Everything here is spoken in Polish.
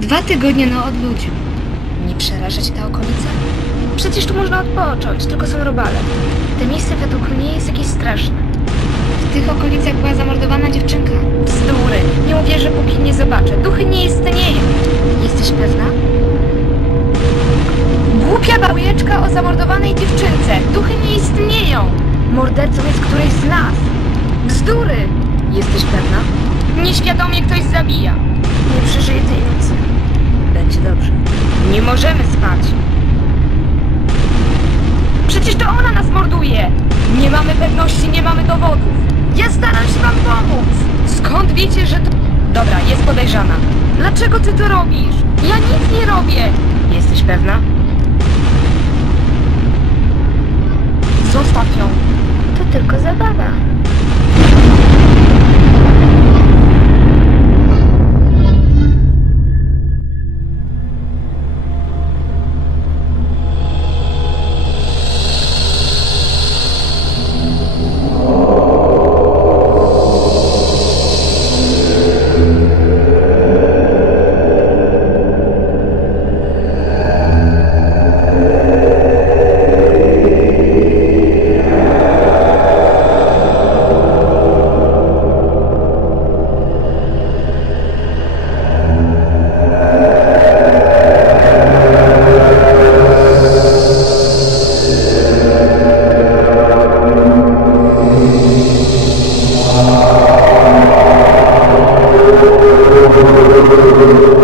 Dwa tygodnie na odludziu. Nie przeraża cię ta okolica? Przecież tu można odpocząć, tylko są robale. To miejsce według mnie jest jakieś straszne. W tych okolicach była zamordowana dziewczynka. Bzdury. Nie uwierzę, póki nie zobaczę. Duchy nie istnieją. Jesteś pewna? Głupia bałeczka o zamordowanej dziewczynce. Duchy nie istnieją. Mordercą jest któryś z nas. Bzdury. Jesteś pewna? Nieświadomie ktoś zabija. Nie przeżyję tej możemy spać. Przecież to ona nas morduje! Nie mamy pewności, nie mamy dowodów. Ja staram się wam pomóc. Skąd wiecie, że to... Dobra, jest podejrzana. Dlaczego ty to robisz? Ja nic nie robię. Jesteś pewna? Thank